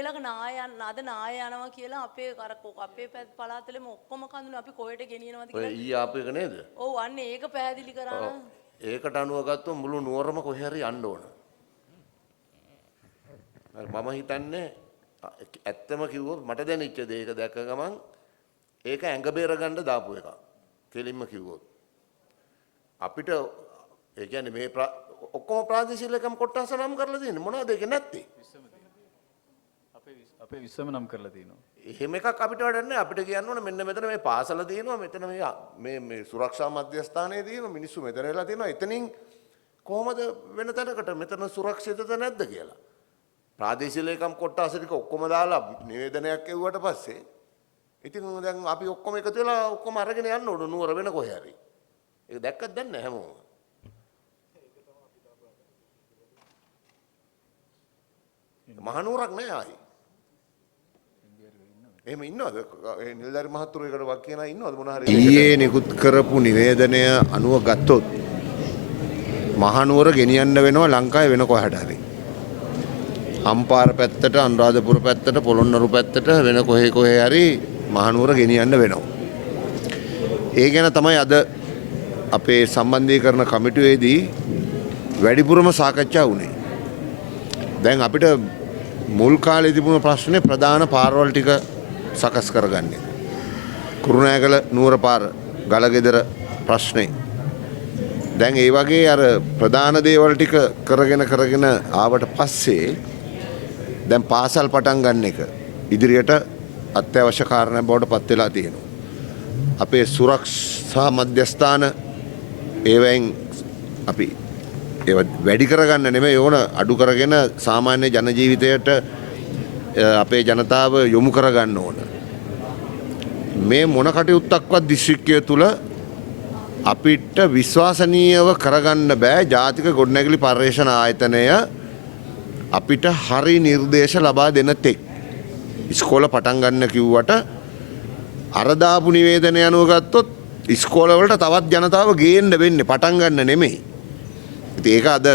ඊළඟ නායයන් අද නාය යනවා කියලා අපේ පළාතලෙම ඔක්කොම කඳුළු අපි කොහෙට ගෙනියනවද කියලා. ඔය ඊ ආපු එක නේද? ඔව් අන්න ඒක පැහැදිලි කරා නම්. ඒකට අනුව ගත්තොත් මුළු නුවරම කොහේ හරි යන්න ඕන. මම හිතන්නේ ඇත්තම කිව්වොත් මට දැනෙච්ච දේ ඒක දැක්ක ගමන් ඒක ඇඟ බේර ගන්න දාපු එකක්. කෙලින්ම කිව්වොත්. අපිට ඒ කියන්නේ මේ ඔක්කොම ප්‍රාදේශීය ලේකම් කොට්ටාස නම් කරලා තියෙන්නේ මොනවද ඒක නැත්තේ? අපේ 20ම නම් කරලා තියෙනවා. එහෙම එකක් අපිට වැඩක් නැහැ. අපිට කියන්න ඕන මෙන්න මෙතන මේ පාසල තියෙනවා, මෙතන මේ සුරක්ෂා මධ්‍යස්ථානයේ තියෙනවා, මිනිස්සු මෙතන වෙලා තියෙනවා. එතනින් කොහොමද වෙන තැනකට මෙතන සුරක්ෂිතද නැද්ද කියලා. ප්‍රාදේශීය ලේකම් කොට්ටාස ටික ඔක්කොම දාලා නිවේදනයක් එව්වට පස්සේ ඉතින් දැන් අපි ඔක්කොම එකතු වෙලා ඔක්කොම අරගෙන යන්න ඕන නුවර වෙන කොහේ හරි. ඒක දැක්කත් දැන් නැහැ හැමෝම. මහනුවරක් නෑ ආයි. එහෙම ඉන්නවද? ඒ නිලධාරි මහතුරු එකට වක් කියන අය ඉන්නවද මොන හරි? ඊයේ නිකුත් කරපු නිවේදනය අනුව ගත්තොත් මහනුවර ගෙනියන්න වෙනවා ලංකාවේ වෙන කොහට හරි. අම්පාර පැත්තට, අනුරාධපුර පැත්තට, පොළොන්නරු පැත්තට වෙන කොහේ හරි මහනුවර ගෙනියන්න වෙනවා. ඒ ගැන තමයි අද අපේ සම්බන්ධීකරණ කමිටුවේදී වැඩිපුරම සාකච්ඡා වුණේ. දැන් අපිට මුල් කාලේ තිබුණ ප්‍රශ්නේ ප්‍රධාන පාරවල් ටික සකස් කරගන්නේ. කුරුණෑගල නුවර පාර ගලගෙදර ප්‍රශ්නේ. දැන් ඒ වගේ අර ප්‍රධාන දේවල් ටික කරගෙන ආවට පස්සේ දැන් පාසල් පටන් ගන්න එක ඉදිරියට අත්‍යවශ්‍ය කාරණයක් බවට පත් වෙලා තියෙනවා. අපේ සුරක්ෂා මධ්‍යස්ථාන ඒවෙන් අපි ඒව වැඩි කරගන්න නෙමෙයි ඕන අඩු කරගෙන සාමාන්‍ය ජන ජීවිතයට අපේ ජනතාව යොමු කරගන්න ඕන. මේ මොන කටයුත්තක්වත් දිස්ත්‍රික්කය තුල අපිට විශ්වාසනීයව කරගන්න බෑ. ජාතික ගොඩනැගිලි පර්යේෂණ ආයතනය අපිට හරි නිර්දේශ ලබා දෙන තෙක් ඉස්කෝල පටන් ගන්න කිව්වට අර දාපු නිවේදනය අනුව ගත්තොත් ඉස්කෝල වලට තවත් ජනතාව ගේන්න වෙන්නේ පටන් ගන්න නෙමෙයි. ඉතින් ඒක අද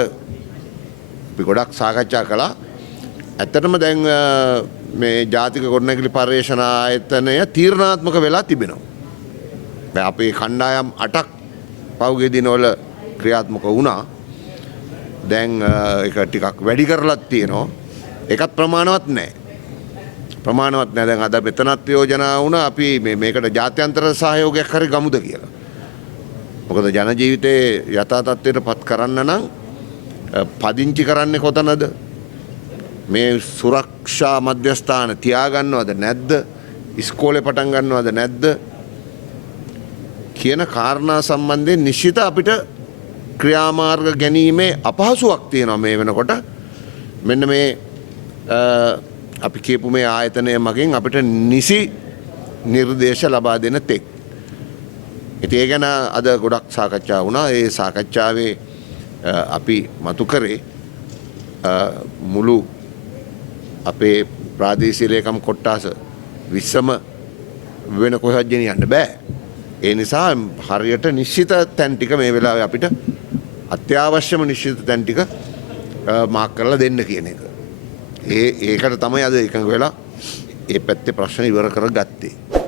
අපි ගොඩක් සාකච්ඡා කළා. ඇත්තටම දැන් මේ ජාතික ගොඩනැගිලි පර්යේෂණ ආයතනය තීරණාත්මක වෙලා තිබෙනවා. දැන් අපේ කණ්ඩායම් 8ක් පහුගිය දිනවල ක්‍රියාත්මක වුණා. දැන් ඒක ටිකක් වැඩි කරලත් තියෙනවා. ඒකත් ප්‍රමාණවත් නැහැ. දැන් අද මෙතනත් යෝජනා වුණා අපි මේකට ජාත්‍යන්තර සහයෝගයක් හරි ගමුද කියලා. මොකද ජන ජීවිතේ යථා තත්ත්වයට පත් කරන්න නම් පදිංචි කරන්නේ කොතනද? මේ සුරක්ෂා මධ්‍යස්ථාන තියාගන්නවද නැද්ද? ඉස්කෝලේ පටන් ගන්නවද නැද්ද? කියන කාරණා සම්බන්ධයෙන් නිශ්චිත අපිට ක්‍රියාමාර්ග ගැනීමේ අපහසුාවක් තියෙනවා මේ වෙනකොට. මෙන්න මේ අපි කියපු මේ ආයතනය මගින් අපිට නිසි නිර්දේශ ලබා දෙන තෙක්. ඉතින් ඒ ගැන අද ගොඩක් සාකච්ඡා වුණා. ඒ සාකච්ඡාවේ අපි මතු කරේ මුළු අපේ ප්‍රාදේශීය ලේකම් කොට්ටාස 20ම වෙන කොහෙවත් ගෙනියන්න බෑ. ඒ නිසා හරියට නිශ්චිත තැන් ටික මේ වෙලාවේ අපිට අත්‍යවශ්‍යම නිශ්චිත තැන් ටික මාක් කරලා දෙන්න කියන එක. ඒකට තමයි අද එකඟ වෙලා ඒ පැත්තේ ප්‍රශ්න ඉවර කරගත්තේ.